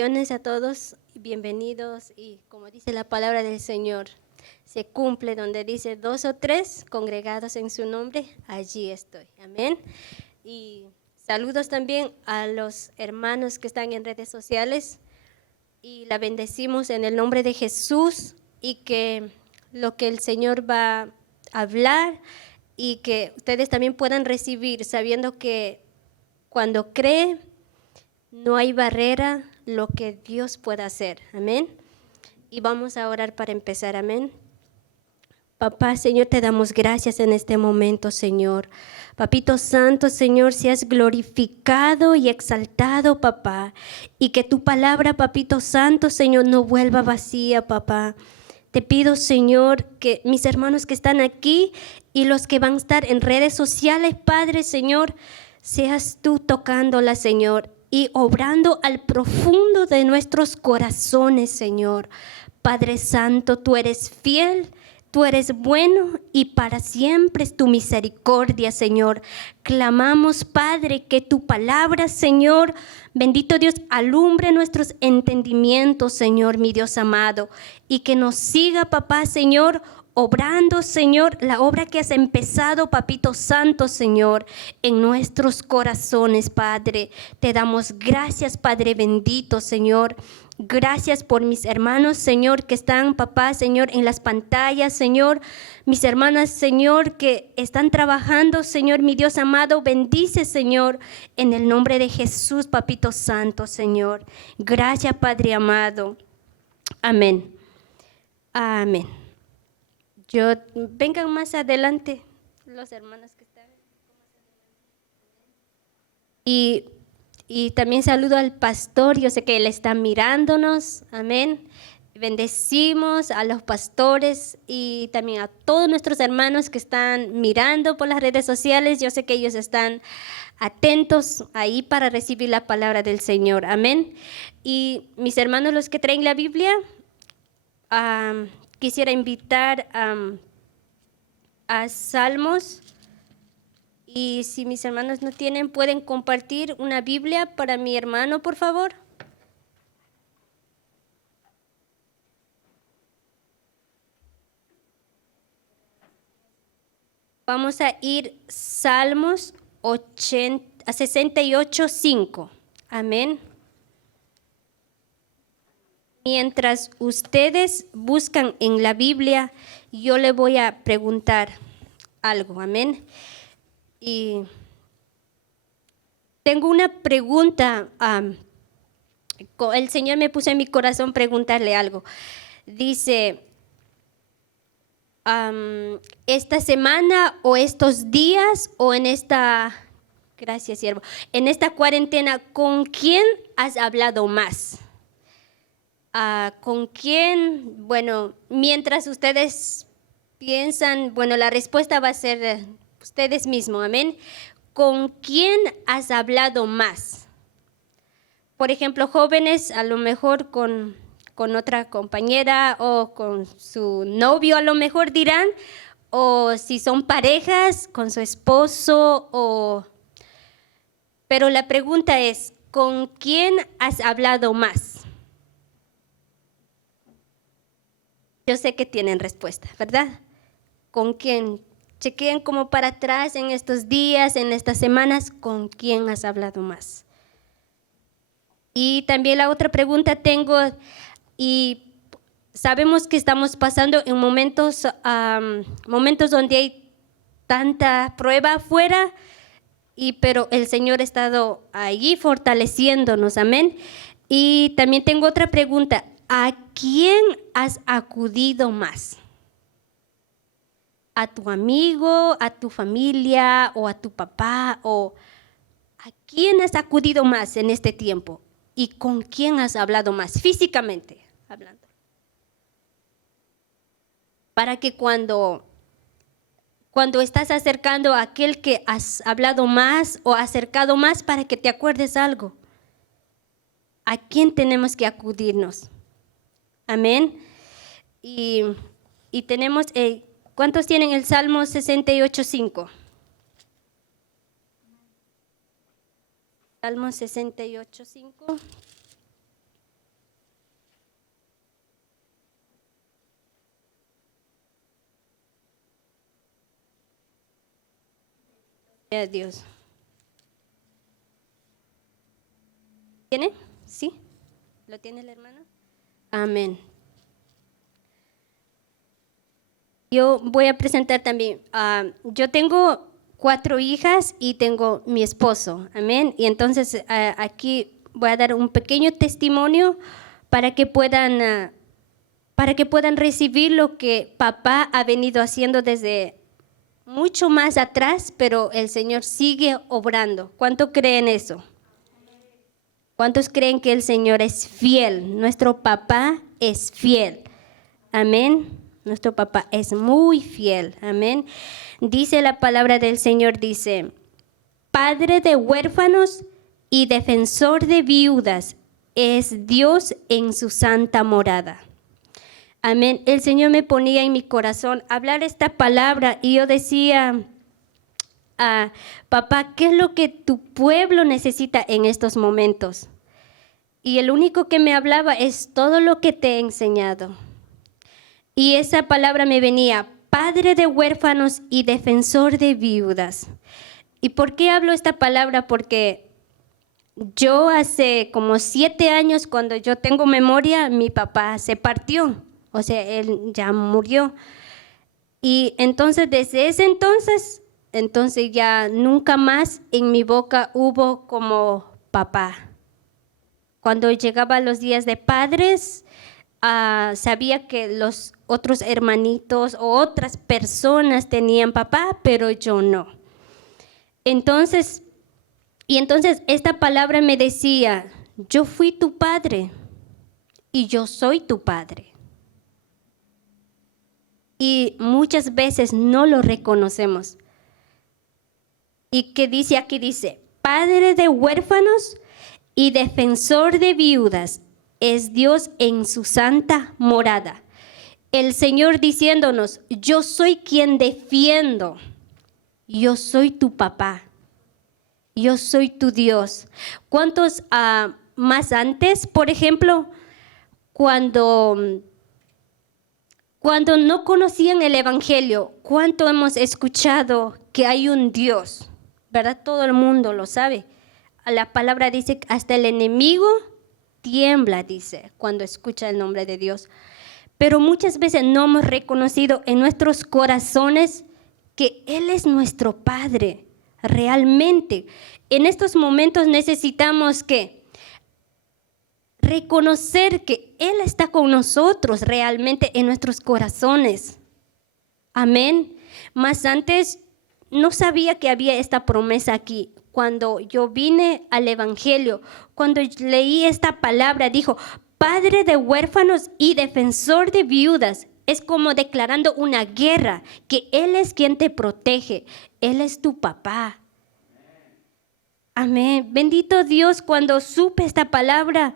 Bendiciones a todos, bienvenidos y como dice la palabra del Señor, se cumple donde dice 2 o 3 congregados en su nombre, allí estoy. Amén. Y saludos también a los hermanos que están en redes sociales y la bendecimos en el nombre de Jesús y que lo que el Señor va a hablar y que ustedes también puedan recibir sabiendo que cuando cree no hay barrera lo que Dios pueda hacer. Amén. Y vamos a orar para empezar. Amén. Papá, Señor, te damos gracias en este momento, Señor. Papito Santo, Señor, seas glorificado y exaltado, papá. Y que tu palabra, Papito Santo, Señor, no vuelva vacía, papá. Te pido, Señor, que mis hermanos que están aquí y los que van a estar en redes sociales, Padre, Señor, seas tú tocándola, Señor, y obrando al profundo de nuestros corazones, Señor. Padre Santo, tú eres fiel, tú eres bueno y para siempre es tu misericordia, Señor. Clamamos, Padre, que tu palabra, Señor, bendito Dios, alumbre nuestros entendimientos, Señor, mi Dios amado, y que nos siga, papá, Señor, obrando, Señor, la obra que has empezado, Papito Santo, Señor, en nuestros corazones, Padre. Te damos gracias, Padre bendito, Señor. Gracias por mis hermanos, Señor, que están, papá, Señor, en las pantallas, Señor. Mis hermanas, Señor, que están trabajando, Señor, mi Dios amado. Bendice, Señor, en el nombre de Jesús, Papito Santo, Señor. Gracias, Padre amado. Amén. Amén. Vengan más adelante los hermanos que están. Y también saludo al pastor, yo sé que él está mirándonos, amén. Bendecimos a los pastores y también a todos nuestros hermanos que están mirando por las redes sociales. Yo sé que ellos están atentos ahí para recibir la palabra del Señor, amén. Y mis hermanos, los que traen la Biblia, quisiera invitar a Salmos. Y si mis hermanos no tienen, ¿pueden compartir una Biblia para mi hermano, por favor? Vamos a ir Salmos 68:5. Amén. Mientras ustedes buscan en la Biblia, yo le voy a preguntar algo. Amén. Y tengo una pregunta. El Señor me puso en mi corazón preguntarle algo. Dice, esta semana o estos días o en esta, gracias siervo, en esta cuarentena, ¿con quién has hablado más? ¿Con quién? Bueno, mientras ustedes piensan, bueno, la respuesta va a ser ustedes mismos, amén. ¿Con quién has hablado más? Por ejemplo, jóvenes, a lo mejor con otra compañera o con su novio, a lo mejor dirán, o si son parejas, con su esposo, pero la pregunta es, ¿con quién has hablado más? Yo sé que tienen respuesta, ¿verdad? ¿Con quién? Chequeen como para atrás en estos días, en estas semanas, ¿con quién has hablado más? Y también la otra pregunta tengo, y sabemos que estamos pasando en momentos donde hay tanta prueba afuera, pero el Señor ha estado allí fortaleciéndonos, amén. Y también tengo otra pregunta, ¿a quién has acudido más? ¿A tu amigo, a tu familia o a tu papá? ¿O a quién has acudido más en este tiempo? ¿Y con quién has hablado más físicamente hablando? Para que cuando estás acercando a aquel que has hablado más o acercado más, para que te acuerdes algo. ¿A quién tenemos que acudirnos? Amén. Y tenemos, ¿cuántos tienen el Salmo 68:5? Salmo 68:5. Gloria a Dios. ¿Tiene? ¿Sí? ¿Lo tiene el hermano? Amén. Yo voy a presentar también. Yo tengo 4 hijas y tengo mi esposo. Amén. Y entonces aquí voy a dar un pequeño testimonio para que puedan recibir lo que papá ha venido haciendo desde mucho más atrás, pero el Señor sigue obrando. ¿Cuánto creen eso? ¿Cuántos creen que el Señor es fiel? Nuestro papá es fiel. Amén. Nuestro papá es muy fiel. Amén. Dice la palabra del Señor, dice, Padre de huérfanos y defensor de viudas es Dios en su santa morada. Amén. El Señor me ponía en mi corazón hablar esta palabra y yo decía, papá, ¿qué es lo que tu pueblo necesita en estos momentos? Y el único que me hablaba es todo lo que te he enseñado. Y esa palabra me venía, Padre de huérfanos y defensor de viudas. ¿Y por qué hablo esta palabra? Porque yo hace como 7 años, cuando yo tengo memoria, mi papá se partió. O sea, él ya murió. Y entonces, desde ese entonces ya nunca más en mi boca hubo como papá. Cuando llegaba los días de padres, sabía que los otros hermanitos o otras personas tenían papá, pero yo no. Entonces esta palabra me decía, yo fui tu padre y yo soy tu padre. Y muchas veces no lo reconocemos. ¿Y qué dice aquí? Dice, Padre de huérfanos y defensor de viudas es Dios en su santa morada. El Señor diciéndonos, yo soy quien defiendo. Yo soy tu papá. Yo soy tu Dios. ¿Cuántos más antes, por ejemplo, cuando no conocían el Evangelio, cuánto hemos escuchado que hay un Dios, ¿verdad? Todo el mundo lo sabe. La palabra dice que hasta el enemigo tiembla, dice, cuando escucha el nombre de Dios. Pero muchas veces no hemos reconocido en nuestros corazones que Él es nuestro Padre, realmente. En estos momentos necesitamos que reconocer que Él está con nosotros realmente en nuestros corazones. Amén. Más antes no sabía que había esta promesa aquí. Cuando yo vine al Evangelio, cuando leí esta palabra, dijo, Padre de huérfanos y defensor de viudas. Es como declarando una guerra, que Él es quien te protege. Él es tu papá. Amén. Bendito Dios, cuando supe esta palabra,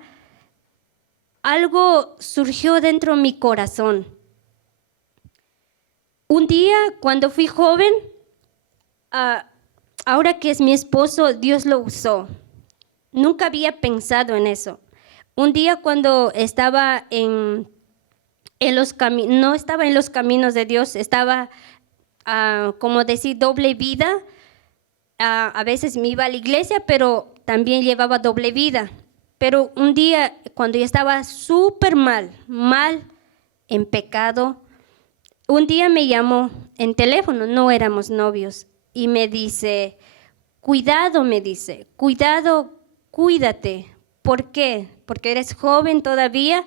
algo surgió dentro de mi corazón. Un día, cuando fui joven, ahora que es mi esposo, Dios lo usó. Nunca había pensado en eso. Un día cuando estaba no estaba en los caminos de Dios, estaba, como decir, doble vida. A veces me iba a la iglesia, pero también llevaba doble vida. Pero un día, cuando yo estaba súper mal en pecado, un día me llamó en teléfono, no éramos novios, y me dice, cuidado, cuídate. ¿Por qué? Porque eres joven todavía.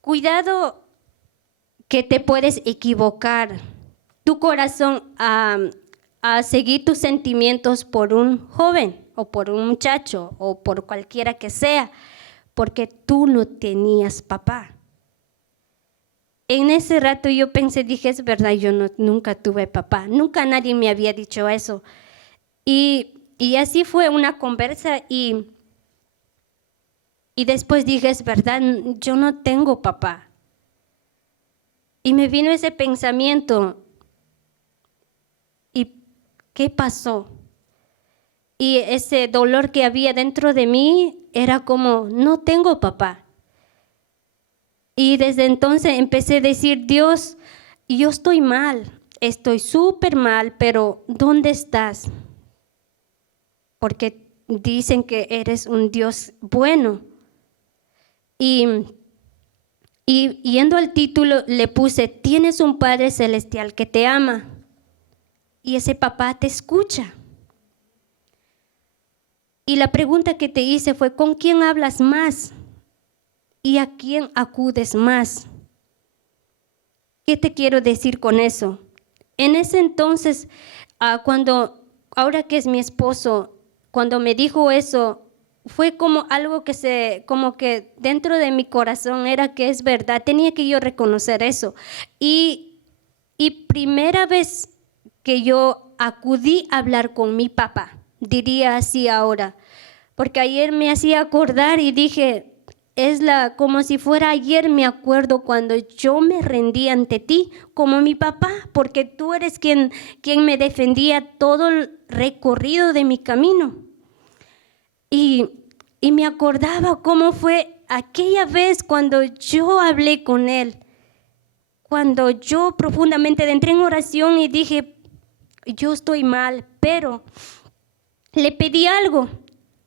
Cuidado que te puedes equivocar. Tu corazón a seguir tus sentimientos por un joven o por un muchacho o por cualquiera que sea, porque tú no tenías papá. En ese rato yo pensé, dije, es verdad, yo nunca tuve papá, nunca nadie me había dicho eso. Y así fue una conversa y después dije, es verdad, yo no tengo papá. Y me vino ese pensamiento, ¿y qué pasó? Y ese dolor que había dentro de mí era como, no tengo papá. Y desde entonces empecé a decir, Dios, yo estoy mal, estoy súper mal, pero ¿dónde estás? porque dicen que eres un Dios bueno. Y yendo al título le puse, tienes un Padre Celestial que te ama y ese papá te escucha. Y la pregunta que te hice fue, ¿con quién hablas más? ¿Y a quién acudes más? ¿Qué te quiero decir con eso? En ese entonces, ahora que es mi esposo, cuando me dijo eso, fue como algo como que dentro de mi corazón era que es verdad, tenía que yo reconocer eso. Y primera vez que yo acudí a hablar con mi papá, diría así ahora, porque ayer me hacía acordar y dije, como si fuera ayer me acuerdo cuando yo me rendí ante ti como mi papá, porque tú eres quien me defendía todo el recorrido de mi camino. Y me acordaba cómo fue aquella vez cuando yo hablé con él, cuando yo profundamente entré en oración y dije, yo estoy mal, pero le pedí algo.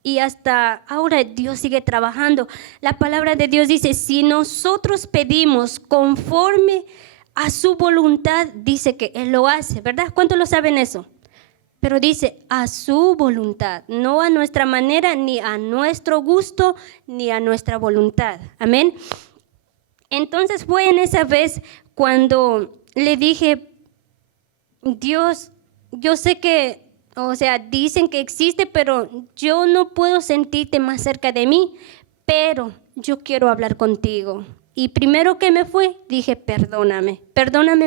Y hasta ahora Dios sigue trabajando. La palabra de Dios dice, si nosotros pedimos conforme a su voluntad, dice que Él lo hace, ¿verdad? ¿Cuántos lo saben eso? Pero dice, a su voluntad, no a nuestra manera, ni a nuestro gusto, ni a nuestra voluntad. Amén. Entonces fue en esa vez cuando le dije, Dios, yo sé que, dicen que existe, pero yo no puedo sentirte más cerca de mí, pero yo quiero hablar contigo. Y primero que me fue, dije, perdóname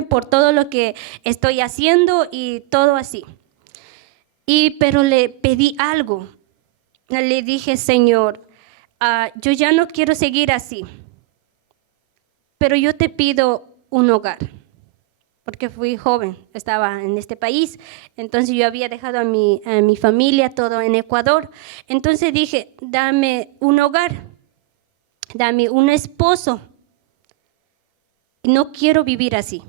por todo lo que estoy haciendo y todo así. Pero le pedí algo. Le dije, Señor, yo ya no quiero seguir así, pero yo te pido un hogar. Porque fui joven, estaba en este país, entonces yo había dejado a mi familia, todo en Ecuador. Entonces dije, dame un hogar, dame un esposo. No quiero vivir así,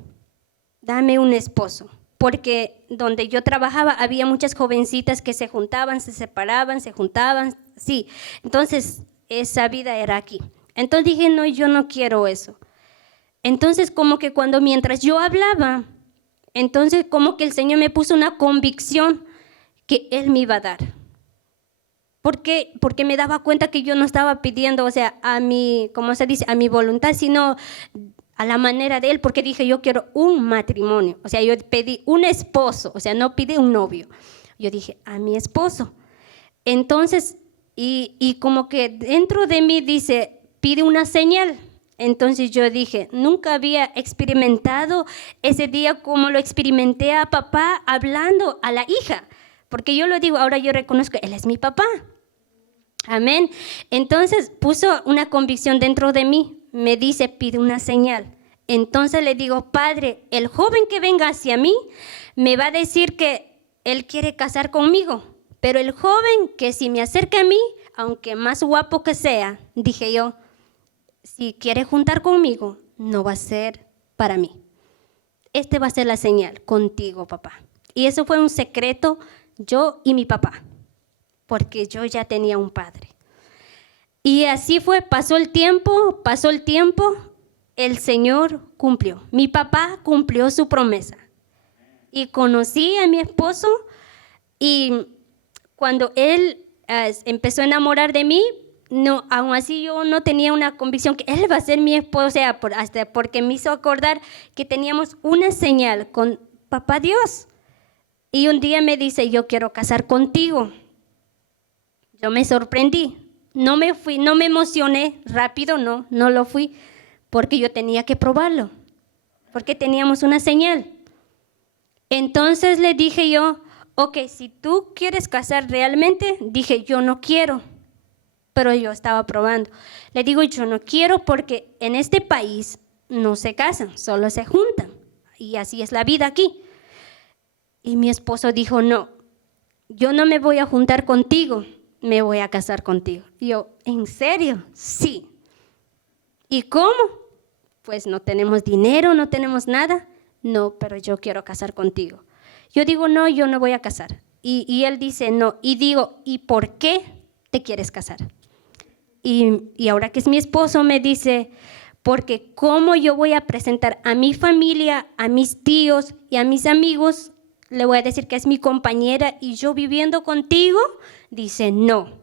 dame un esposo. Porque donde yo trabajaba había muchas jovencitas que se juntaban, se separaban, se juntaban, sí. Entonces esa vida era aquí. Entonces dije, no, yo no quiero eso. Entonces como que mientras yo hablaba, entonces como que el Señor me puso una convicción que Él me iba a dar. Porque me daba cuenta que yo no estaba pidiendo, a mi voluntad, sino a la manera de Él, porque dije, yo quiero un matrimonio. Yo pedí un esposo, no pedí un novio. Yo dije, a mi esposo. Entonces, y como que dentro de mí dice, pide una señal. Entonces yo dije, nunca había experimentado ese día como lo experimenté a papá hablando a la hija. Porque yo lo digo, ahora yo reconozco, él es mi papá. Amén. Entonces puso una convicción dentro de mí. Me dice, pide una señal. Entonces le digo, Padre, el joven que venga hacia mí me va a decir que él quiere casar conmigo. Pero el joven que si me acerca a mí, aunque más guapo que sea, dije yo, si quiere juntar conmigo, no va a ser para mí. Este va a ser la señal contigo, papá. Y eso fue un secreto, yo y mi papá, porque yo ya tenía un padre. Y así fue, pasó el tiempo, el Señor cumplió. Mi papá cumplió su promesa. Y conocí a mi esposo y cuando él empezó a enamorar de mí, no, aún así yo no tenía una convicción que él va a ser mi esposo, hasta porque me hizo acordar que teníamos una señal con papá Dios. Y un día me dice, yo quiero casar contigo. Yo me sorprendí. No me emocioné rápido, no lo fui, porque yo tenía que probarlo, porque teníamos una señal. Entonces le dije yo, ok, si tú quieres casar realmente, dije, yo no quiero. Pero yo estaba probando. Le digo, yo no quiero porque en este país no se casan, solo se juntan. Y así es la vida aquí. Y mi esposo dijo, no, yo no me voy a juntar contigo, me voy a casar contigo. Y yo, ¿en serio? Sí. ¿Y cómo? Pues no tenemos dinero, no tenemos nada. No, pero yo quiero casar contigo. Yo digo, no, yo no voy a casar. Y él dice, no. Y digo, ¿y por qué te quieres casar? Y ahora que es mi esposo me dice, porque cómo yo voy a presentar a mi familia, a mis tíos y a mis amigos, le voy a decir que es mi compañera y yo viviendo contigo, dice no.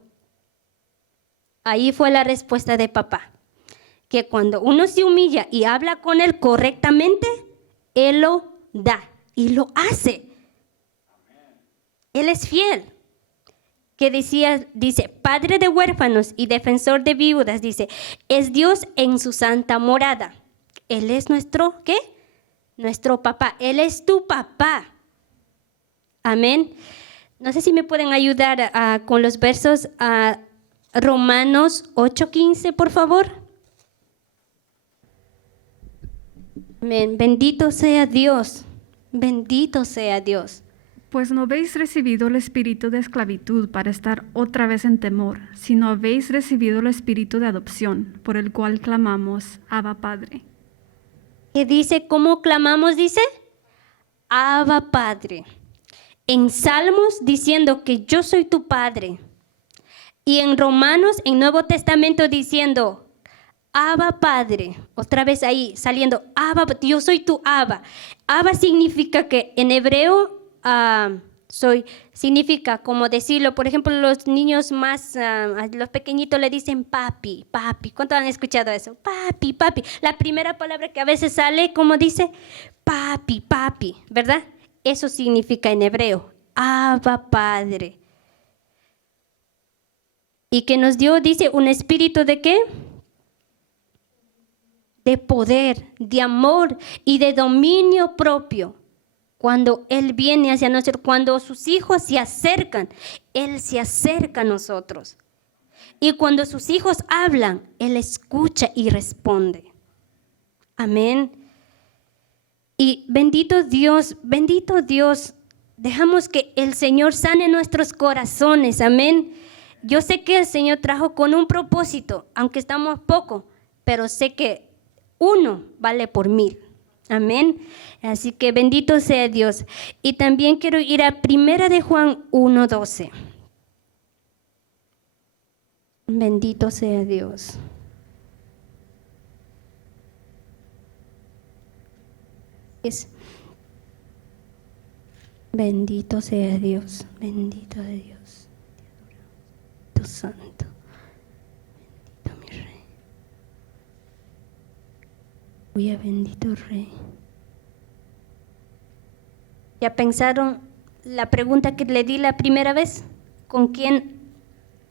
Ahí fue la respuesta de papá, que cuando uno se humilla y habla con él correctamente, él lo da y lo hace. Él es fiel. Que dice, padre de huérfanos y defensor de viudas, dice, es Dios en su santa morada. Él es nuestro, ¿qué? Nuestro papá. Él es tu papá. Amén. No sé si me pueden ayudar con los versos a Romanos 8:15, por favor. Amén. Bendito sea Dios. Bendito sea Dios. Pues no habéis recibido el espíritu de esclavitud para estar otra vez en temor, sino habéis recibido el espíritu de adopción, por el cual clamamos, Abba Padre. ¿Qué dice? ¿Cómo clamamos? Dice, Abba Padre. En Salmos diciendo que yo soy tu Padre. Y en Romanos, en Nuevo Testamento diciendo, Abba Padre. Otra vez ahí saliendo, Abba, yo soy tu Abba. Abba significa que en hebreo significa como decirlo, por ejemplo, los niños más, los pequeñitos le dicen papi, papi. ¿Cuántos han escuchado eso? Papi, papi. La primera palabra que a veces sale, como dice, papi, papi, ¿verdad? Eso significa en hebreo, Abba Padre. Y que nos dio, dice, un espíritu de ¿qué? De poder, de amor y de dominio propio. Cuando Él viene hacia nosotros, cuando sus hijos se acercan, Él se acerca a nosotros. Y cuando sus hijos hablan, Él escucha y responde. Amén. Y bendito Dios, dejamos que el Señor sane nuestros corazones. Amén. Yo sé que el Señor trajo con un propósito, aunque estamos poco, pero sé que uno vale por 1000. Amén. Así que bendito sea Dios. Y también quiero ir a 1 de Juan 1:12. Bendito sea Dios. Bendito sea Dios. Bendito sea Dios. Bendito Santo. Bendito mi Rey. Oye, bendito Rey. ¿Ya pensaron la pregunta que le di la primera vez? ¿Con quién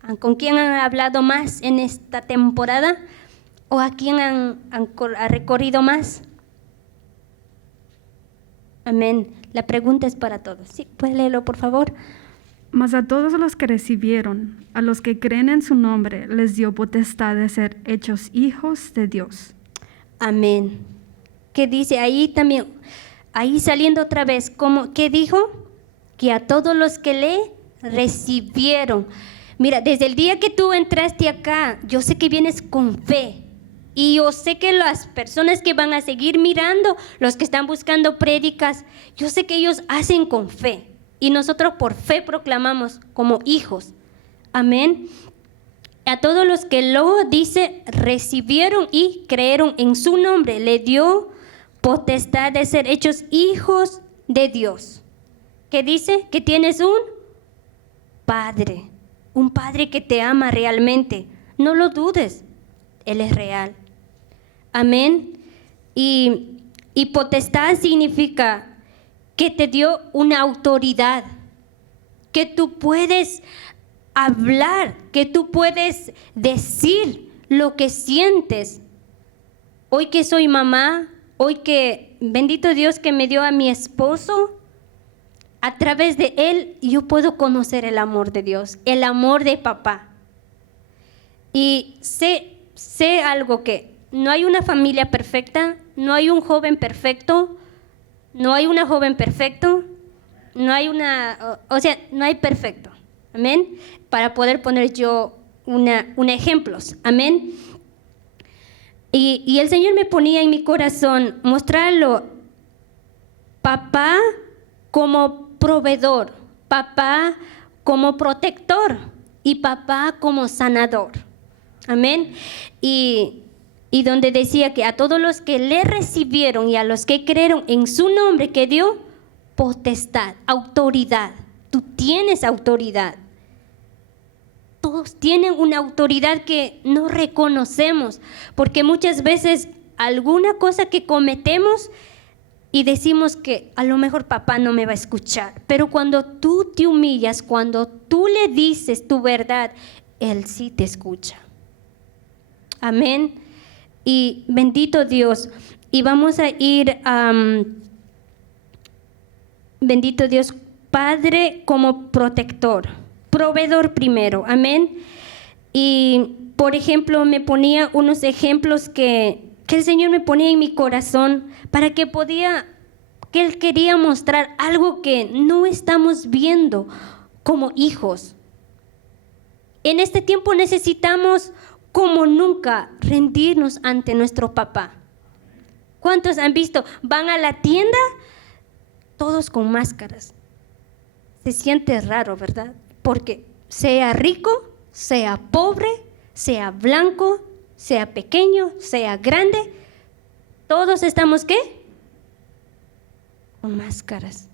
han hablado más en esta temporada? ¿O a quién han recorrido más? Amén. La pregunta es para todos. Sí, puede leerlo, por favor. Mas a todos los que recibieron, a los que creen en su nombre, les dio potestad de ser hechos hijos de Dios. Amén. ¿Qué dice ahí también? Ahí saliendo otra vez, ¿qué dijo? Que a todos los que le recibieron. Mira, desde el día que tú entraste acá, yo sé que vienes con fe. Y yo sé que las personas que van a seguir mirando, los que están buscando prédicas, yo sé que ellos hacen con fe. Y nosotros por fe proclamamos como hijos. Amén. A todos los que lo dice, recibieron y creyeron en su nombre, le dio potestad de ser hechos hijos de Dios. ¿Qué dice? Que tienes un Padre que te ama realmente. No lo dudes, Él es real. Amén. Y potestad significa que te dio una autoridad, que tú puedes hablar, que tú puedes decir lo que sientes. Hoy que soy mamá, hoy que, bendito Dios que me dio a mi esposo, a través de él yo puedo conocer el amor de Dios, el amor de papá. Y sé algo, que no hay una familia perfecta, no hay un joven perfecto, no hay una joven perfecto, no hay no hay perfecto. Amén. Para poder poner yo ejemplos. Amén. Y el Señor me ponía en mi corazón mostrarlo, papá como proveedor, papá como protector y papá como sanador. Amén. Y donde decía que a todos los que le recibieron y a los que creyeron en su nombre, que dio potestad, autoridad. Tú tienes autoridad. Todos tienen una autoridad que no reconocemos, porque muchas veces alguna cosa que cometemos y decimos que a lo mejor papá no me va a escuchar, pero cuando tú te humillas, cuando tú le dices tu verdad, él sí te escucha. Amén. Y bendito Dios. Y vamos a ir bendito Dios, Padre como protector, proveedor primero. Amén. Y por ejemplo, me ponía unos ejemplos que el Señor me ponía en mi corazón para que Él quería mostrar algo que no estamos viendo como hijos. En este tiempo necesitamos como nunca rendirnos ante nuestro papá. ¿Cuántos han visto? Van a la tienda todos con máscaras. Se siente raro, ¿verdad? Porque sea rico, sea pobre, sea blanco, sea pequeño, sea grande, todos estamos ¿qué? Con máscaras.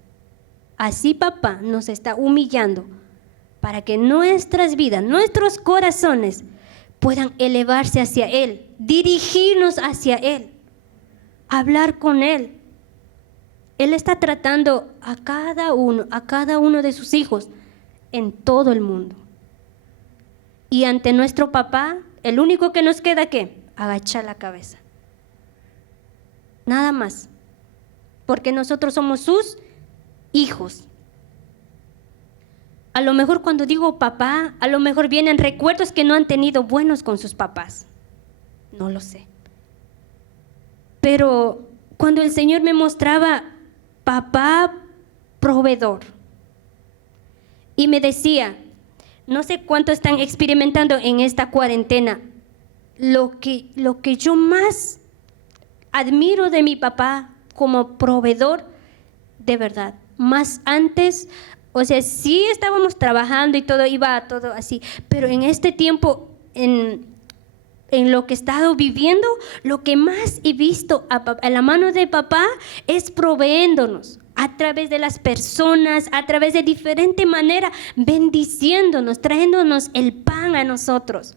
Así papá nos está humillando para que nuestras vidas, nuestros corazones puedan elevarse hacia Él, dirigirnos hacia Él, hablar con Él. Él está tratando a cada uno de sus hijos en todo el mundo. Y ante nuestro papá, el único que nos queda, ¿qué? Agachar la cabeza. Nada más. Porque nosotros somos sus hijos. A lo mejor cuando digo papá, a lo mejor vienen recuerdos que no han tenido buenos con sus papás. No lo sé. Pero cuando el Señor me mostraba papá proveedor y me decía, no sé cuánto están experimentando en esta cuarentena, lo que yo más admiro de mi papá como proveedor, de verdad, más antes, o sea, sí estábamos trabajando y todo iba todo así, pero en este tiempo, en lo que he estado viviendo, lo que más he visto a la mano de papá es proveyéndonos a través de las personas, a través de diferente manera, bendiciéndonos, trayéndonos el pan a nosotros.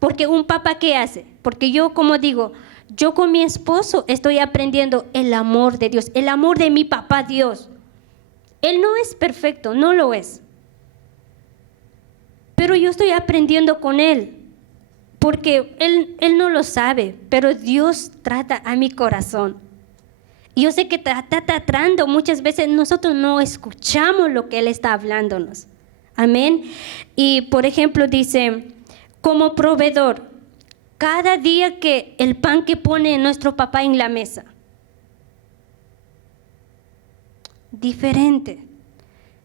Porque un papá, ¿qué hace? Porque yo, como digo, yo con mi esposo estoy aprendiendo el amor de Dios, el amor de mi papá Dios. Él no es perfecto, no lo es. Pero yo estoy aprendiendo con él. Porque él no lo sabe, pero Dios trata a mi corazón. Y yo sé que está tratando, muchas veces nosotros no escuchamos lo que Él está hablándonos. Amén. Y por ejemplo dice, como proveedor, cada día que el pan que pone nuestro papá en la mesa, diferente.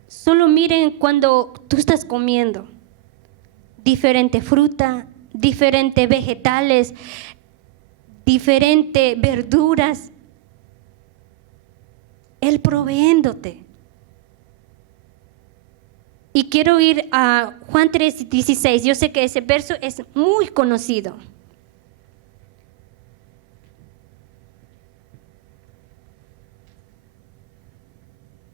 Solo miren cuando tú estás comiendo, diferente fruta, diferentes vegetales, diferentes verduras. Él proveyéndote. Y quiero ir a Juan 3:16. Yo sé que ese verso es muy conocido.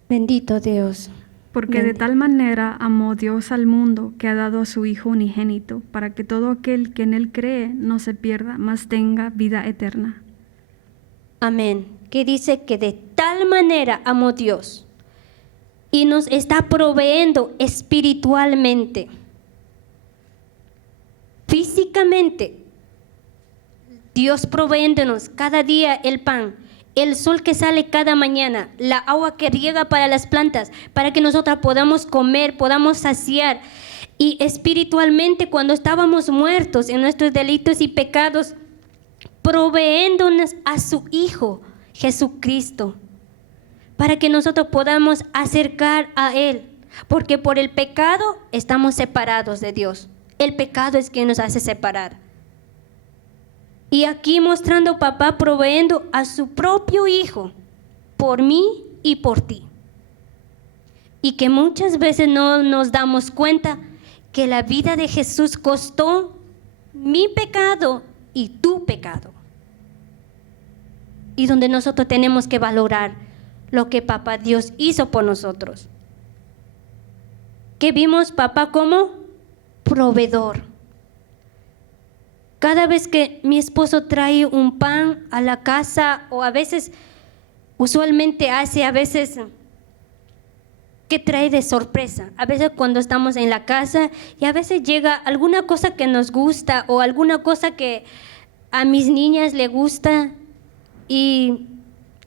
Bendito Dios. Porque de tal manera amó Dios al mundo que ha dado a su Hijo unigénito, para que todo aquel que en Él cree no se pierda, mas tenga vida eterna. Amén. Que dice que de tal manera amó Dios y nos está proveyendo espiritualmente, físicamente. Dios proveyéndonos cada día el pan, el sol que sale cada mañana, la agua que riega para las plantas, para que nosotras podamos comer, podamos saciar. Y espiritualmente, cuando estábamos muertos en nuestros delitos y pecados, proveyéndonos a su Hijo, Jesucristo, para que nosotros podamos acercar a Él. Porque por el pecado estamos separados de Dios. El pecado es quien nos hace separar. Y aquí mostrando papá proveyendo a su propio Hijo por mí y por ti. y que muchas veces no nos damos cuenta que la vida de Jesús costó mi pecado y tu pecado. Y donde nosotros tenemos que valorar lo que Papá Dios hizo por nosotros. Que vimos Papá como proveedor. Cada vez que mi esposo trae un pan a la casa, o a veces, usualmente hace, a veces que trae de sorpresa, a veces cuando estamos en la casa y a veces llega alguna cosa que nos gusta o alguna cosa que a mis niñas le gusta y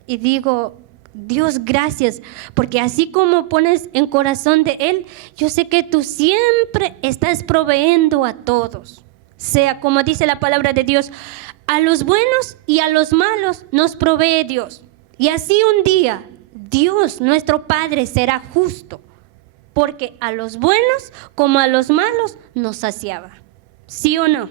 digo, Dios, gracias, porque así como pones en corazón de Él, yo sé que tú siempre estás proveyendo a todos, sea como dice la palabra de Dios, a los buenos y a los malos nos provee Dios. Y así un día Dios, nuestro Padre, será justo, porque a los buenos como a los malos nos saciaba. ¿Sí o no?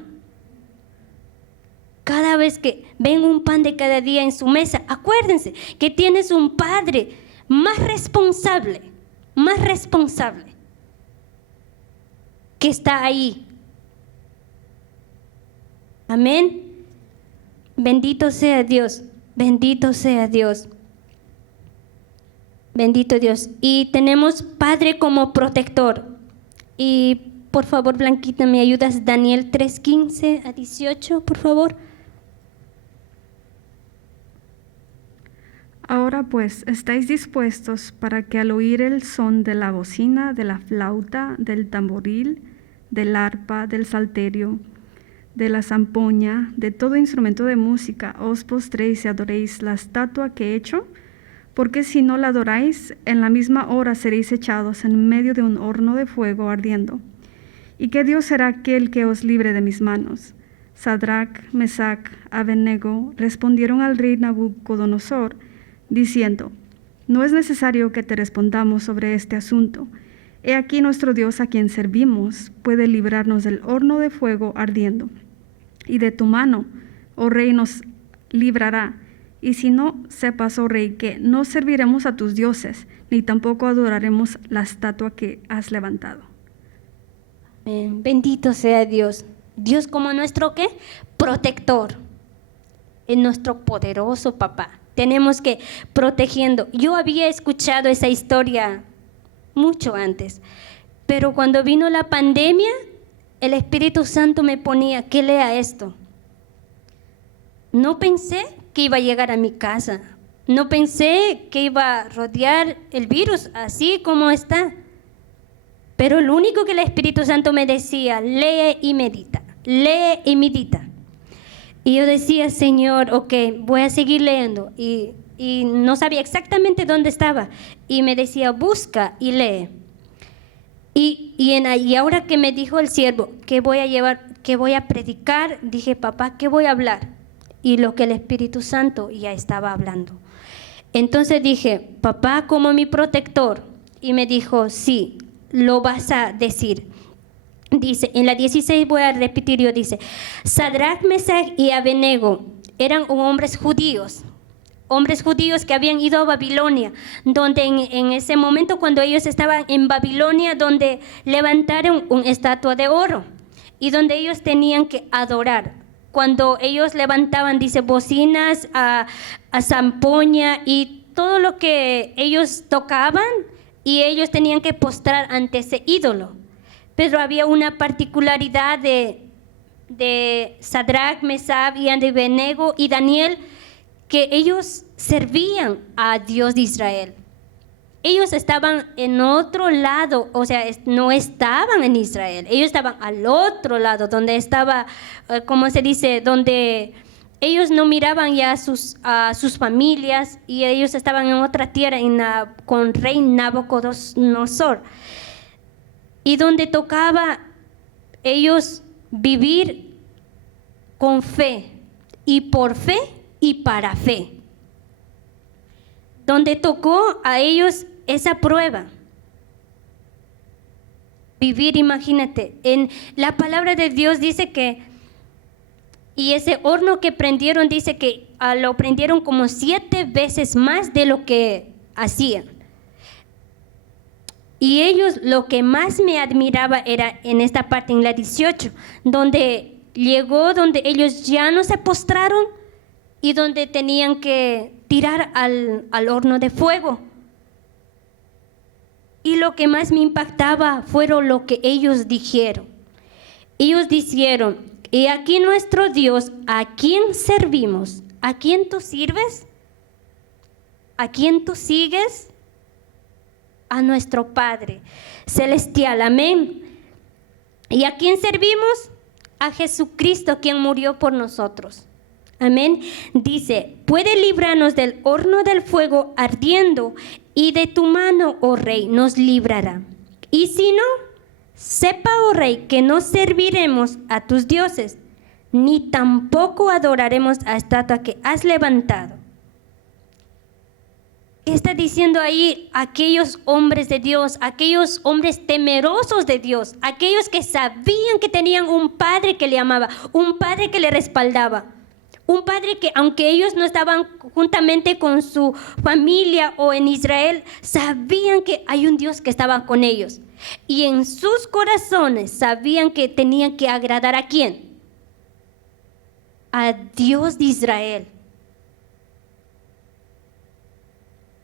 Cada vez que ven un pan de cada día en su mesa, acuérdense que tienes un Padre más responsable, que está ahí. Amén. Bendito sea Dios, bendito sea Dios. Bendito Dios. Y tenemos Padre como protector. Y por favor, Blanquita, ¿me ayudas? Daniel 3:15 a 18, por favor. Ahora pues, ¿estáis dispuestos para que al oír el son de la bocina, de la flauta, del tamboril, del arpa, del salterio, de la zampoña, de todo instrumento de música, os postréis y adoréis la estatua que he hecho? Porque si no la adoráis, en la misma hora seréis echados en medio de un horno de fuego ardiendo. ¿Y qué Dios será aquel que os libre de mis manos? Sadrac, Mesac, Abednego respondieron al rey Nabucodonosor, diciendo, no es necesario que te respondamos sobre este asunto. He aquí nuestro Dios a quien servimos puede librarnos del horno de fuego ardiendo. Y de tu mano, oh rey, nos librará. Y si no, sepas, oh rey, que no serviremos a tus dioses, ni tampoco adoraremos la estatua que has levantado. Amén. Bendito sea Dios. Dios como nuestro, ¿qué? Protector. Es nuestro poderoso papá. Tenemos que protegiendo. Yo había escuchado esa historia mucho antes, pero cuando vino la pandemia, el Espíritu Santo me ponía que lea esto. No pensé que iba a llegar a mi casa. No pensé que iba a rodear el virus así como está. Pero lo único que el Espíritu Santo me decía, lee y medita, lee y medita. Y yo decía, Señor, ok, voy a seguir leyendo. Y no sabía exactamente dónde estaba. Y me decía, busca y lee. Y ahora que me dijo el siervo, que voy a llevar, que voy a predicar, dije, papá, ¿qué voy a hablar? Y lo que el Espíritu Santo ya estaba hablando. Entonces dije, papá, como mi protector. Y me dijo, sí, lo vas a decir. Dice, en la 16 voy a repetir, yo dice, Sadrac, Mesach y Abednego eran hombres judíos que habían ido a Babilonia, donde en ese momento cuando ellos estaban en Babilonia, donde levantaron una estatua de oro y donde ellos tenían que adorar. Cuando ellos levantaban, dice, bocinas, a zampoña y todo lo que ellos tocaban, y ellos tenían que postrar ante ese ídolo. Pero había una particularidad de Sadrac, Mesach y Abednego y Daniel, que ellos servían a Dios de Israel. Ellos estaban en otro lado, o sea, no estaban en Israel, ellos estaban al otro lado, donde estaba, ¿cómo se dice? Donde ellos no miraban ya a sus familias y ellos estaban en otra tierra con rey Nabucodonosor. Y donde tocaba ellos vivir con fe y por fe y para fe. Donde tocó a ellos esa prueba. Vivir, imagínate, en la palabra de Dios dice que, y ese horno que prendieron dice que lo prendieron como 7 veces más de lo que hacían. Y ellos, lo que más me admiraba era en esta parte, en la 18, donde llegó, donde ellos ya no se postraron y donde tenían que tirar al horno de fuego. Y lo que más me impactaba fueron lo que ellos dijeron. Ellos dijeron, y aquí nuestro Dios, ¿a quién servimos? ¿A quién tú sirves? ¿A quién tú sigues? A nuestro Padre Celestial, amén. ¿Y a quién servimos? A Jesucristo, quien murió por nosotros. Amén. Dice, puede librarnos del horno del fuego ardiendo, y de tu mano, oh Rey, nos librará. Y si no, sepa, oh Rey, que no serviremos a tus dioses, ni tampoco adoraremos a estatua que has levantado. Está diciendo ahí aquellos hombres de Dios, aquellos hombres temerosos de Dios, aquellos que sabían que tenían un padre que le amaba, un padre que le respaldaba, un padre que aunque ellos no estaban juntamente con su familia o en Israel, sabían que hay un Dios que estaba con ellos. Y en sus corazones sabían que tenían que agradar ¿a quién? A Dios de Israel.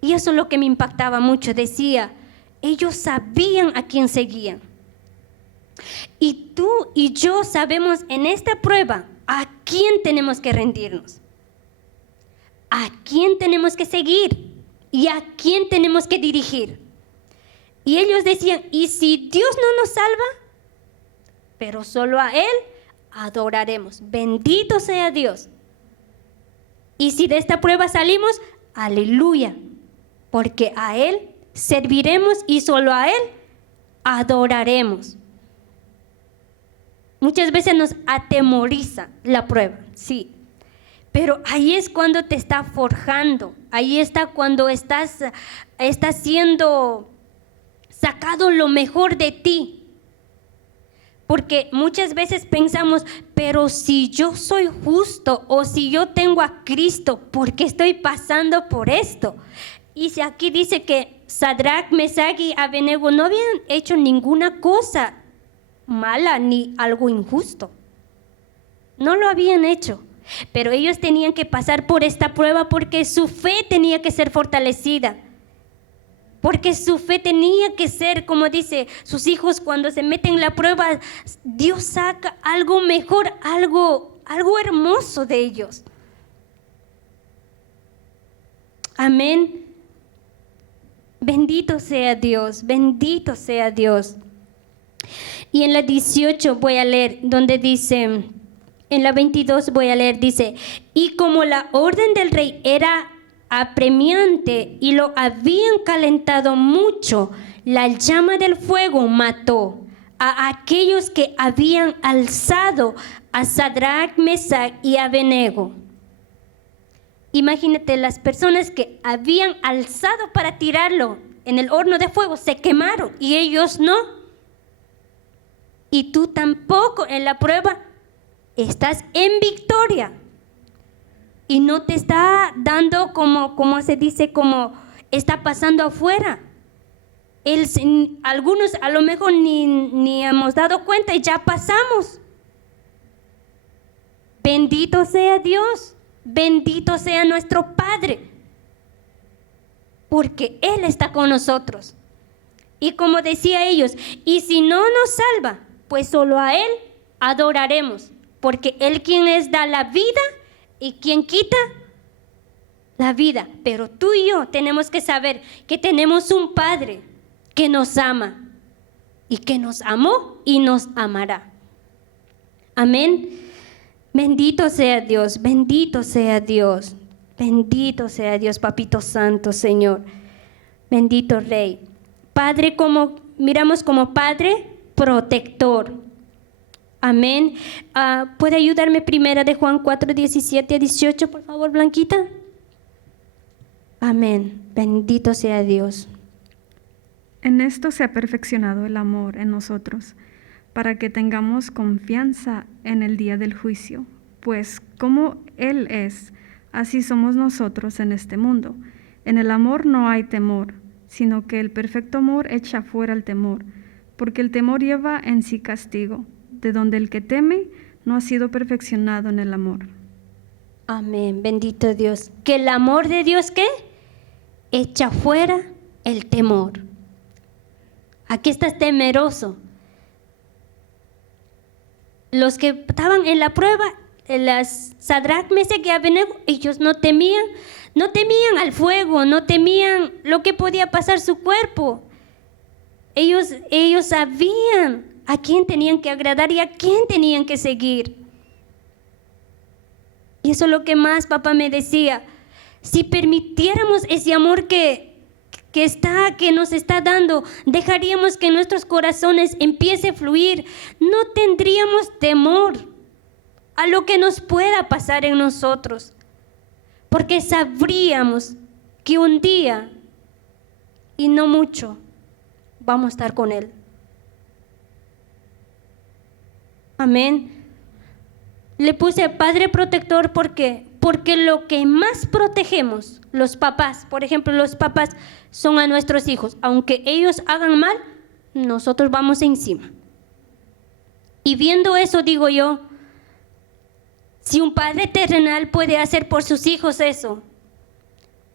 Y eso es lo que me impactaba mucho. Decía, ellos sabían a quién seguían. Y tú y yo sabemos en esta prueba a quién tenemos que rendirnos, a quién tenemos que seguir y a quién tenemos que dirigir. Y ellos decían, ¿y si Dios no nos salva? Pero solo a Él adoraremos. Bendito sea Dios. Y si de esta prueba salimos, aleluya. Porque a Él serviremos y solo a Él adoraremos. Muchas veces nos atemoriza la prueba, sí. Pero ahí es cuando te está forjando. Ahí está cuando estás siendo sacado lo mejor de ti. Porque muchas veces pensamos, pero si yo soy justo o si yo tengo a Cristo, ¿por qué estoy pasando por esto? Y si aquí dice que Sadrach, Mesach y Abednego no habían hecho ninguna cosa mala ni algo injusto. No lo habían hecho. Pero ellos tenían que pasar por esta prueba porque su fe tenía que ser fortalecida. Porque su fe tenía que ser, como dice, sus hijos cuando se meten en la prueba, Dios saca algo mejor, algo hermoso de ellos. Amén. Bendito sea Dios, bendito sea Dios. Y en la 18 voy a leer, donde dice, en la 22 voy a leer, dice, y como la orden del rey era apremiante y lo habían calentado mucho, la llama del fuego mató a aquellos que habían alzado a Sadrach, Mesach y Abednego. Imagínate, las personas que habían alzado para tirarlo en el horno de fuego se quemaron y ellos no. Y tú tampoco en la prueba estás en victoria. Y no te está dando como se dice, como está pasando afuera. Algunos a lo mejor ni hemos dado cuenta y ya pasamos. Bendito sea Dios. Bendito sea nuestro Padre, porque Él está con nosotros. Y como decía ellos, y si no nos salva, pues solo a Él adoraremos, porque Él quien da la vida y quien quita la vida. Pero tú y yo tenemos que saber que tenemos un Padre que nos ama y que nos amó y nos amará. Amén. Bendito sea Dios, bendito sea Dios, bendito sea Dios, Papito Santo, Señor, bendito Rey. Padre, miramos como Padre protector. Amén. ¿Puede ayudarme primera de Juan 4, 17 a 18, por favor, Blanquita? Amén. Bendito sea Dios. En esto se ha perfeccionado el amor en nosotros, para que tengamos confianza en el día del juicio, pues como Él es, así somos nosotros en este mundo. En el amor no hay temor, sino que el perfecto amor echa fuera el temor, porque el temor lleva en sí castigo, de donde el que teme no ha sido perfeccionado en el amor. Amén, bendito Dios. Que el amor de Dios, ¿qué? Echa fuera el temor. Aquí estás temeroso. Los que estaban en la prueba, las Sadrach, Mesach y Abednego, ellos no temían al fuego, no temían lo que podía pasar su cuerpo. Ellos sabían a quién tenían que agradar y a quién tenían que seguir. Y eso es lo que más papá me decía. Si permitiéramos ese amor que nos está dando, dejaríamos que nuestros corazones empiece a fluir. No tendríamos temor a lo que nos pueda pasar en nosotros, porque sabríamos que un día, y no mucho, vamos a estar con Él. Amén. Le puse Padre Protector porque lo que más protegemos, los papás, por ejemplo, los papás son a nuestros hijos. Aunque ellos hagan mal, nosotros vamos encima. Y viendo eso, digo yo, si un padre terrenal puede hacer por sus hijos eso,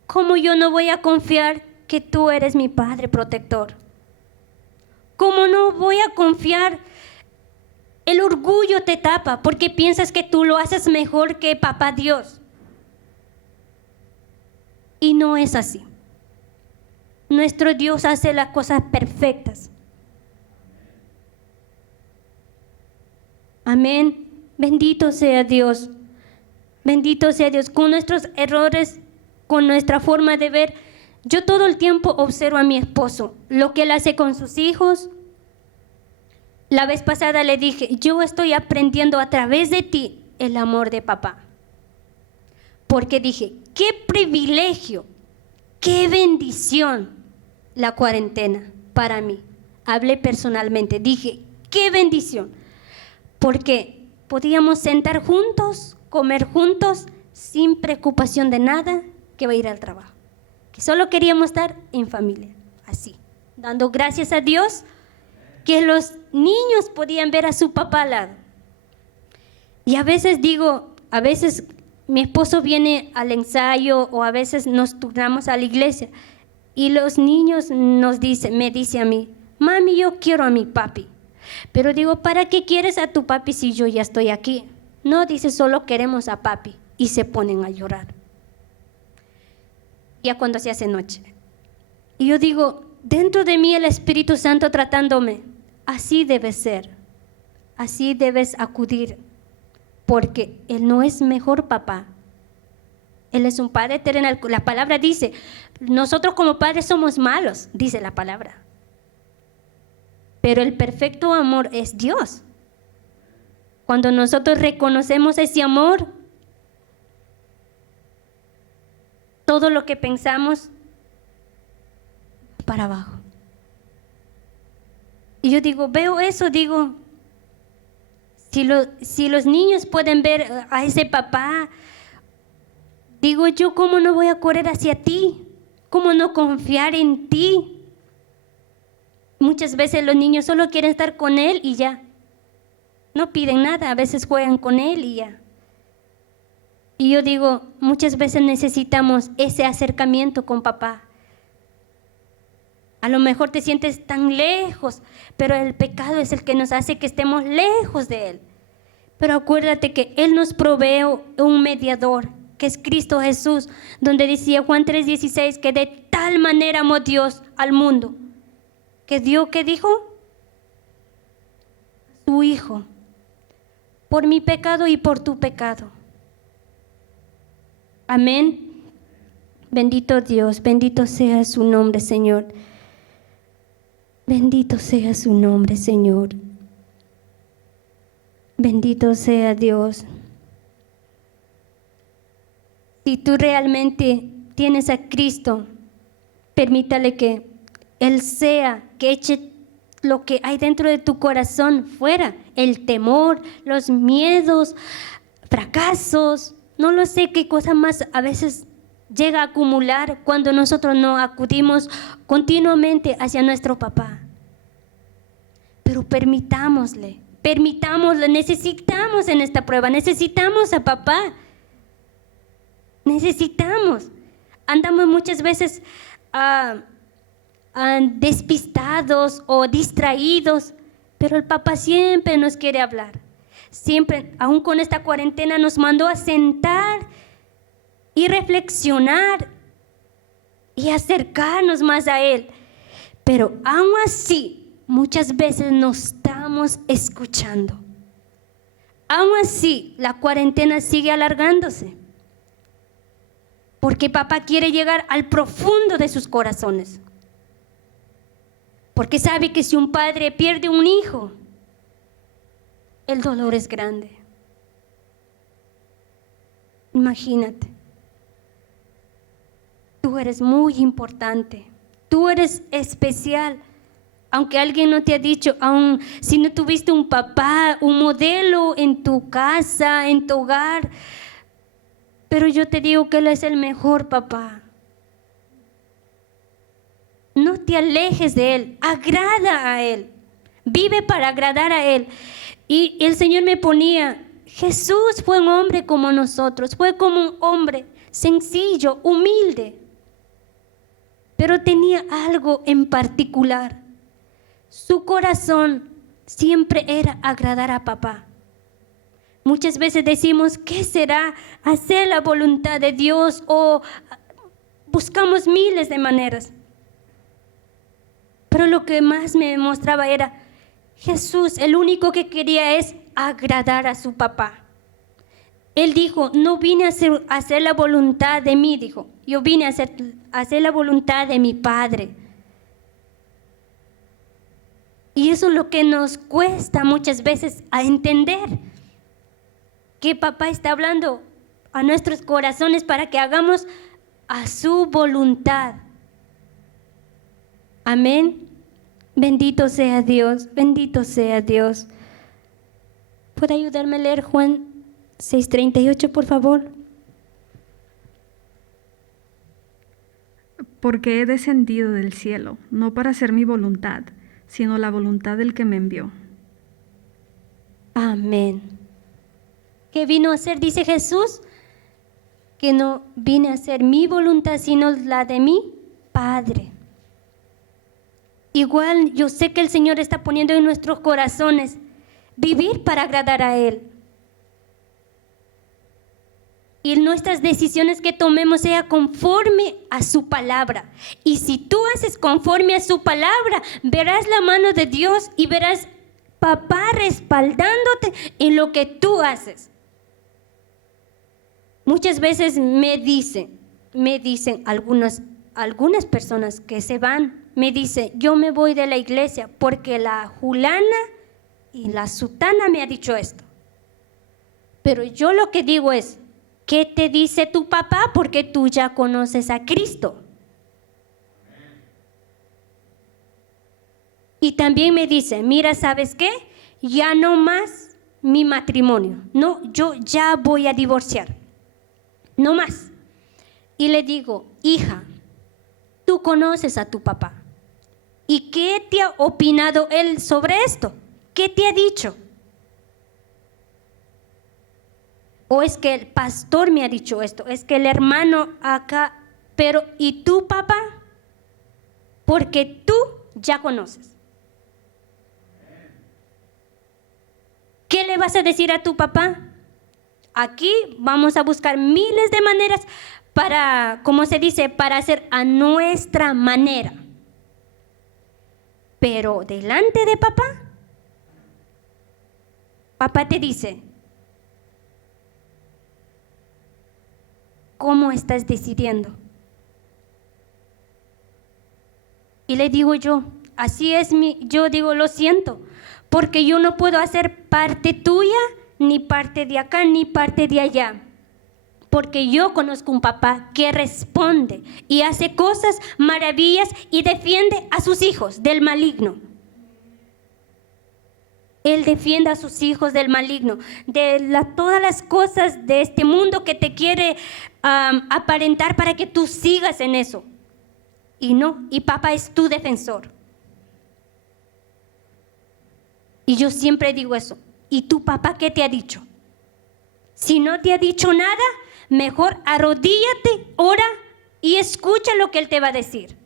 ¿cómo yo no voy a confiar que tú eres mi Padre Protector? ¿Cómo no voy a confiar? El orgullo te tapa porque piensas que tú lo haces mejor que Papá Dios. Y no es así. Nuestro Dios hace las cosas perfectas. Amén. Bendito sea Dios. Bendito sea Dios. Con nuestros errores, con nuestra forma de ver, yo todo el tiempo observo a mi esposo, lo que él hace con sus hijos. La vez pasada le dije, yo estoy aprendiendo a través de ti el amor de papá. Porque dije, qué privilegio, qué bendición la cuarentena para mí. Hablé personalmente, dije, qué bendición. Porque podíamos sentar juntos, comer juntos, sin preocupación de nada que va a ir al trabajo. Que solo queríamos estar en familia, así, dando gracias a Dios que los niños podían ver a su papá al lado. Y a veces digo, a veces mi esposo viene al ensayo o a veces nos turnamos a la iglesia y los niños me dice a mí, mami, yo quiero a mi papi. Pero digo, ¿para qué quieres a tu papi si yo ya estoy aquí? No, dice, solo queremos a papi. Y se ponen a llorar. Ya cuando se hace noche. Y yo digo, dentro de mí el Espíritu Santo tratándome, así debe ser, así debes acudir, porque Él no es mejor papá. Él es un Padre terrenal. La palabra dice, nosotros como padres somos malos, dice la palabra. Pero el perfecto amor es Dios. Cuando nosotros reconocemos ese amor, todo lo que pensamos para abajo. Y yo digo, veo eso, digo, si los niños pueden ver a ese papá, digo yo, ¿cómo no voy a correr hacia ti? ¿Cómo no confiar en ti? Muchas veces los niños solo quieren estar con él y ya. No piden nada, a veces juegan con él y ya. Y yo digo, muchas veces necesitamos ese acercamiento con papá. A lo mejor te sientes tan lejos, pero el pecado es el que nos hace que estemos lejos de Él. Pero acuérdate que Él nos provee un mediador, que es Cristo Jesús, donde decía Juan 3:16, que de tal manera amó Dios al mundo, que dio, ¿qué dijo? Su Hijo, por mi pecado y por tu pecado. Amén. Bendito Dios, bendito sea su nombre, Señor. Bendito sea su nombre, Señor. Bendito sea Dios. Si tú realmente tienes a Cristo, permítale que Él sea, que eche lo que hay dentro de tu corazón fuera. El temor, los miedos, fracasos, no lo sé qué cosa más a veces llega a acumular cuando nosotros no acudimos continuamente hacia nuestro papá. Pero permitámosle, necesitamos en esta prueba, necesitamos a papá. Necesitamos. Andamos muchas veces despistados o distraídos, pero el papá siempre nos quiere hablar. Siempre, aún con esta cuarentena, nos mandó a sentar y reflexionar y acercarnos más a Él. Pero aún así, muchas veces no estamos escuchando. Aún así, la cuarentena sigue alargándose. Porque papá quiere llegar al profundo de sus corazones. Porque sabe que si un padre pierde un hijo, el dolor es grande. Imagínate. Tú eres muy importante. Tú eres especial. Aunque alguien no te ha dicho, aun si no tuviste un papá, un modelo en tu casa, en tu hogar, pero yo te digo que Él es el mejor papá. No te alejes de Él, agrada a Él, vive para agradar a Él. Y el Señor me ponía, Jesús fue un hombre como nosotros, fue como un hombre sencillo, humilde, pero tenía algo en particular. Su corazón siempre era agradar a papá. Muchas veces decimos, ¿qué será hacer la voluntad de Dios? O buscamos miles de maneras. Pero lo que más me mostraba era, Jesús, el único que quería es agradar a su papá. Él dijo, no vine a hacer la voluntad de mí, dijo. Yo vine a hacer la voluntad de mi Padre. Y eso es lo que nos cuesta muchas veces a entender. Que papá está hablando a nuestros corazones para que hagamos a su voluntad. Amén. Bendito sea Dios, bendito sea Dios. ¿Puede ayudarme a leer Juan 6:38, por favor? Porque he descendido del cielo, no para hacer mi voluntad, sino la voluntad del que me envió. Amén. ¿Qué vino a hacer? Dice Jesús, que no vine a hacer mi voluntad, sino la de mi Padre. Igual yo sé que el Señor está poniendo en nuestros corazones vivir para agradar a Él. Y nuestras decisiones que tomemos sea conforme a su palabra. Y si tú haces conforme a su palabra, verás la mano de Dios y verás papá respaldándote en lo que tú haces. Muchas veces me dicen algunas personas que se van, me dicen, yo me voy de la iglesia porque la fulana y la sutana me ha dicho esto. Pero yo lo que digo es, ¿qué te dice tu papá? Porque tú ya conoces a Cristo. Y también me dice, mira, ¿sabes qué? Ya no más mi matrimonio. No, yo ya voy a divorciar. No más. Y le digo, hija, tú conoces a tu papá. ¿Y qué te ha opinado él sobre esto? ¿Qué te ha dicho? O es que el pastor me ha dicho esto, es que el hermano acá, pero ¿y tú, papá? Porque tú ya conoces. ¿Qué le vas a decir a tu papá? Aquí vamos a buscar miles de maneras para, como se dice, para hacer a nuestra manera. Pero delante de papá, papá te dice, ¿cómo estás decidiendo? Y le digo yo, así es yo digo, lo siento, porque yo no puedo hacer parte tuya, ni parte de acá, ni parte de allá. Porque yo conozco un papá que responde y hace cosas, maravillas y defiende a sus hijos del maligno. Él defiende a sus hijos del maligno, de todas las cosas de este mundo que te quiere aparentar para que tú sigas en eso. Y no, y papá es tu defensor. Y yo siempre digo eso. ¿Y tu papá qué te ha dicho? Si no te ha dicho nada, mejor arrodíllate, ora y escucha lo que él te va a decir.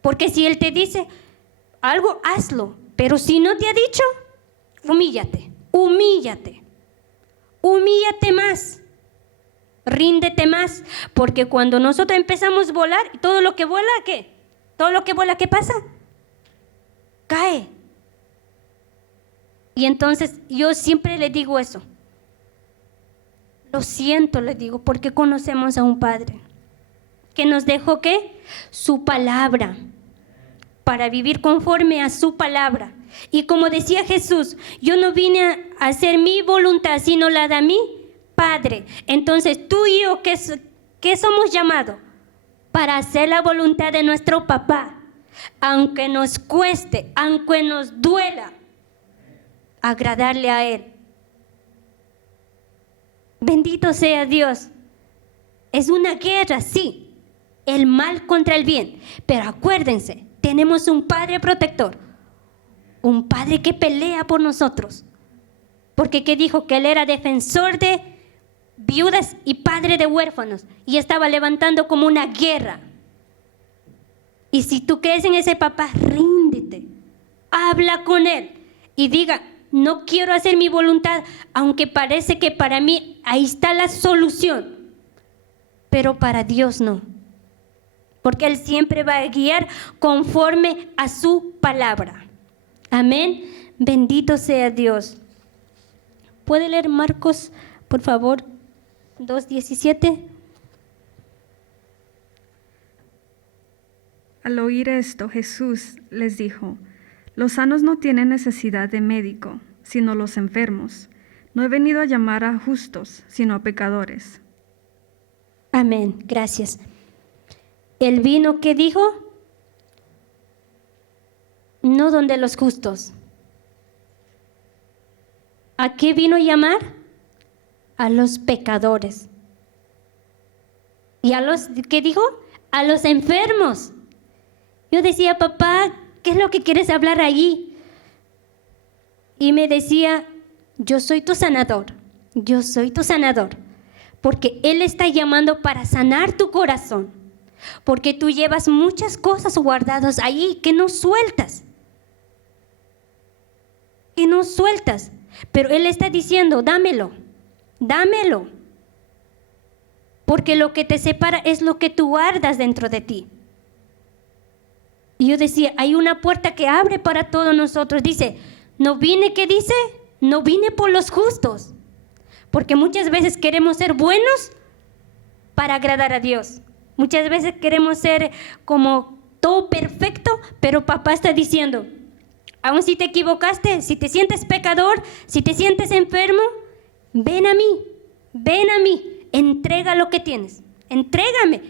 Porque si él te dice algo, hazlo. Pero si no te ha dicho, humíllate, humíllate, humíllate más, ríndete más. Porque cuando nosotros empezamos a volar, todo lo que vuela, ¿qué? Todo lo que vuela, ¿qué pasa? Cae. Y entonces yo siempre le digo eso. Lo siento, le digo, porque conocemos a un Padre que nos dejó, ¿qué? Su palabra, para vivir conforme a su palabra. Y como decía Jesús, yo no vine a hacer mi voluntad, sino la de mi Padre. Entonces tú y yo, ¿qué somos llamados? Para hacer la voluntad de nuestro papá, aunque nos cueste, aunque nos duela, agradarle a Él. Bendito sea Dios. Es una guerra, sí, el mal contra el bien, pero acuérdense, tenemos un Padre protector, un Padre que pelea por nosotros, porque ¿qué dijo? Que Él era defensor de viudas y padre de huérfanos, y estaba levantando como una guerra. Y si tú crees en ese papá, ríndete, habla con Él y diga: no quiero hacer mi voluntad, aunque parece que para mí ahí está la solución, pero para Dios no, porque Él siempre va a guiar conforme a su palabra. Amén. Bendito sea Dios. ¿Puede leer Marcos, por favor, 2:17? Al oír esto, Jesús les dijo: los sanos no tienen necesidad de médico, sino los enfermos. No he venido a llamar a justos, sino a pecadores. Amén, gracias. Él vino, ¿qué dijo? No donde los justos. ¿A qué vino a llamar? A los pecadores. ¿Y a los, qué dijo? A los enfermos. Yo decía: papá, ¿qué es lo que quieres hablar allí? Y me decía: yo soy tu sanador, yo soy tu sanador, porque Él está llamando para sanar tu corazón, porque tú llevas muchas cosas guardadas ahí que no sueltas, pero Él está diciendo: dámelo, dámelo, porque lo que te separa es lo que tú guardas dentro de ti. Y yo decía: hay una puerta que abre para todos nosotros. Dice: no vine, ¿qué dice? No vine por los justos. Porque muchas veces queremos ser buenos para agradar a Dios. Muchas veces queremos ser como todo perfecto, pero papá está diciendo: aun si te equivocaste, si te sientes pecador, si te sientes enfermo, ven a mí, entrega lo que tienes, entrégame,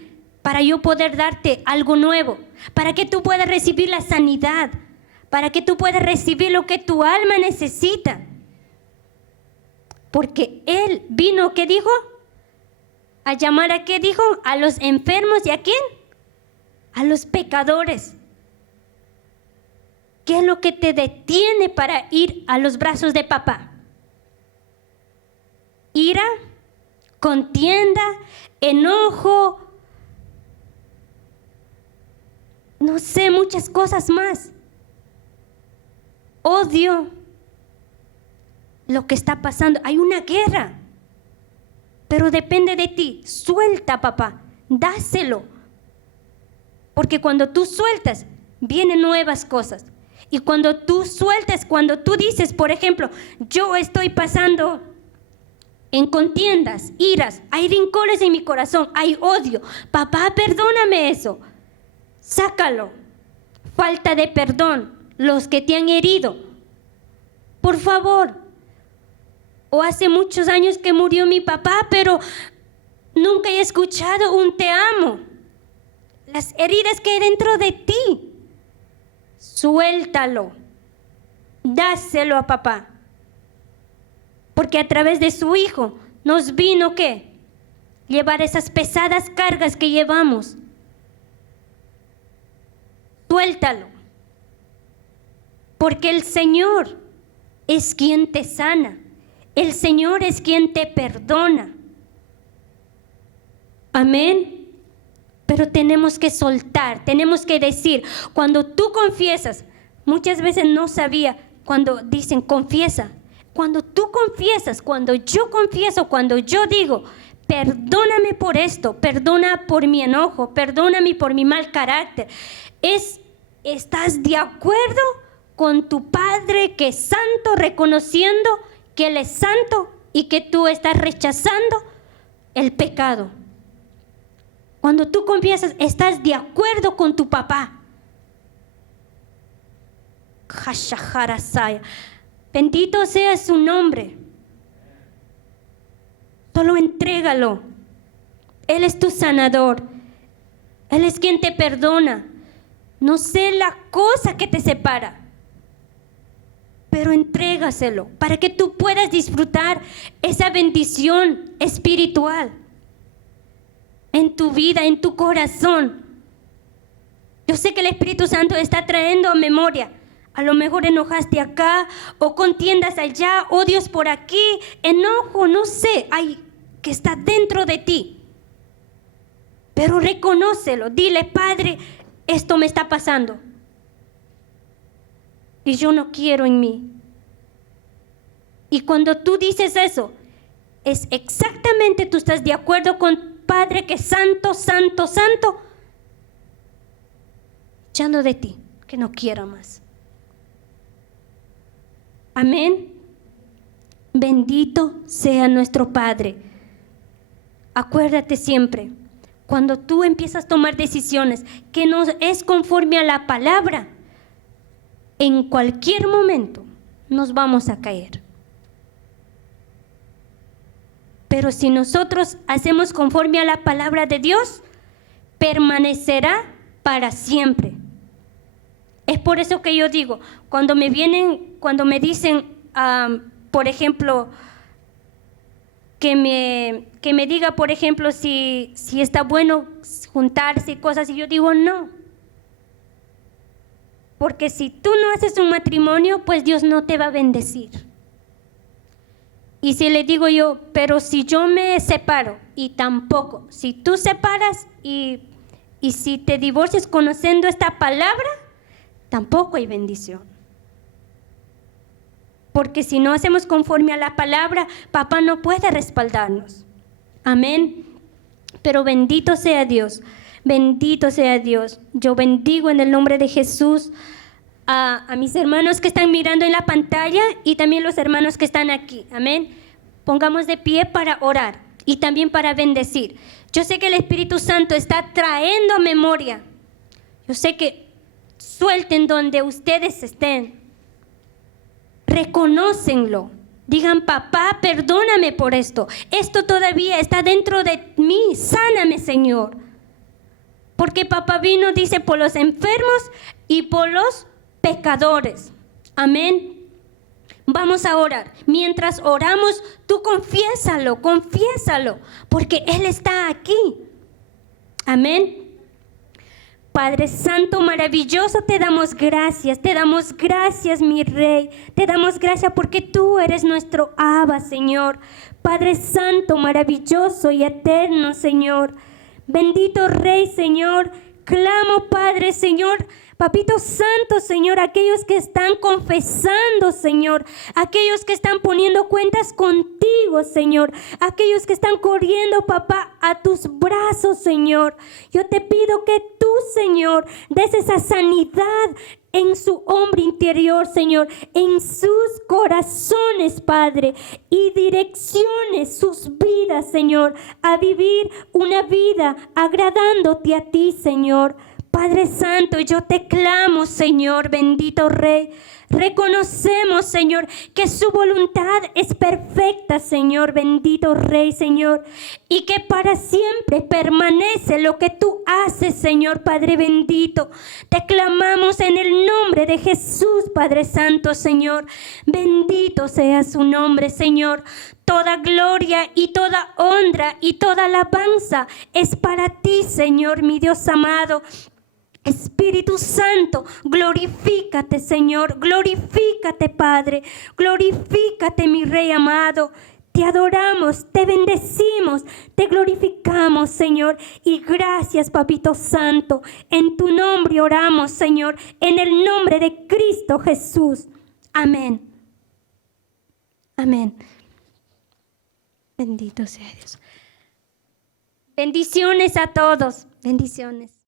para yo poder darte algo nuevo, para que tú puedas recibir la sanidad, para que tú puedas recibir lo que tu alma necesita. Porque Él vino, ¿qué dijo? A llamar a, ¿qué dijo? A los enfermos. ¿Y a quién? A los pecadores. ¿Qué es lo que te detiene para ir a los brazos de papá? Ira, contienda, enojo, no sé, muchas cosas más. Odio lo que está pasando. Hay una guerra, pero depende de ti. Suelta, papá, dáselo, porque cuando tú sueltas, vienen nuevas cosas. Y cuando tú sueltas, cuando tú dices, por ejemplo, yo estoy pasando en contiendas, iras, hay rincones en mi corazón, hay odio, papá, perdóname eso, sácalo. Falta de perdón, los que te han herido, por favor. O hace muchos años que murió mi papá, pero nunca he escuchado un te amo. Las heridas que hay dentro de ti, suéltalo, dáselo a papá, porque a través de su Hijo nos vino, ¿qué? Llevar esas pesadas cargas que llevamos. Suéltalo, porque el Señor es quien te sana, el Señor es quien te perdona. Amén. Pero tenemos que soltar, tenemos que decir, cuando tú confiesas, muchas veces no sabía, cuando dicen confiesa, cuando tú confiesas, cuando yo confieso, cuando yo digo, perdóname por esto, perdona por mi enojo, perdóname por mi mal carácter, ¿estás de acuerdo con tu Padre que es santo, reconociendo que Él es santo y que tú estás rechazando el pecado? Cuando tú confiesas, estás de acuerdo con tu papá. Bendito sea su nombre. Solo entrégalo. Él es tu sanador. Él es quien te perdona. No sé la cosa que te separa, pero entrégaselo para que tú puedas disfrutar esa bendición espiritual en tu vida, en tu corazón. Yo sé que el Espíritu Santo está trayendo a memoria. A lo mejor enojaste acá, o contiendas allá, odios por aquí, enojo, no sé, que está dentro de ti. Pero reconócelo, dile, Padre, esto me está pasando y yo no quiero en mí. Y cuando tú dices eso, es exactamente, tú estás de acuerdo con Padre que es santo, santo, santo, echando de ti, que no quiera más. Amén. Bendito sea nuestro Padre. Acuérdate siempre, cuando tú empiezas a tomar decisiones que no es conforme a la palabra, en cualquier momento nos vamos a caer. Pero si nosotros hacemos conforme a la palabra de Dios, permanecerá para siempre. Es por eso que yo digo, cuando me dicen, por ejemplo, que me diga, por ejemplo, si está bueno juntarse y cosas, y yo digo no. Porque si tú no haces un matrimonio, pues Dios no te va a bendecir. Y si le digo yo, pero si yo me separo, y tampoco, si tú separas y si te divorcias conociendo esta palabra, tampoco hay bendición. Porque si no hacemos conforme a la palabra, papá no puede respaldarnos. Amén. Pero bendito sea Dios, bendito sea Dios. Yo bendigo en el nombre de Jesús a mis hermanos que están mirando en la pantalla y también los hermanos que están aquí. Amén. Pongamos de pie para orar y también para bendecir. Yo sé que el Espíritu Santo está trayendo a memoria. Yo sé que suelten donde ustedes estén. Reconócenlo. Digan, papá, perdóname por esto. Esto todavía está dentro de mí. Sáname, Señor. Porque papá vino, dice, por los enfermos y por los pecadores. Amén. Vamos a orar. Mientras oramos, tú confiésalo, porque Él está aquí. Amén. Padre Santo, maravilloso, te damos gracias, mi Rey. Te damos gracias porque tú eres nuestro Abba, Señor. Padre Santo, maravilloso y eterno, Señor. Bendito Rey, Señor. Clamo, Padre, Señor. Papito Santo, Señor, aquellos que están confesando, Señor, aquellos que están poniendo cuentas contigo, Señor, aquellos que están corriendo, papá, a tus brazos, Señor. Yo te pido que tú, Señor, des esa sanidad en su hombre interior, Señor, en sus corazones, Padre, y direcciones sus vidas, Señor, a vivir una vida agradándote a ti, Señor. Padre Santo, yo te clamo, Señor, bendito Rey. Reconocemos, Señor, que su voluntad es perfecta, Señor, bendito Rey, Señor, y que para siempre permanece lo que tú haces, Señor, Padre bendito. Te clamamos en el nombre de Jesús, Padre Santo, Señor. Bendito sea su nombre, Señor. Toda gloria y toda honra y toda alabanza es para ti, Señor, mi Dios amado. Espíritu Santo, glorifícate, Señor, glorifícate, Padre, glorifícate, mi Rey amado. Te adoramos, te bendecimos, te glorificamos, Señor, y gracias, Papito Santo. En tu nombre oramos, Señor, en el nombre de Cristo Jesús. Amén. Amén. Bendito sea Dios. Bendiciones a todos. Bendiciones.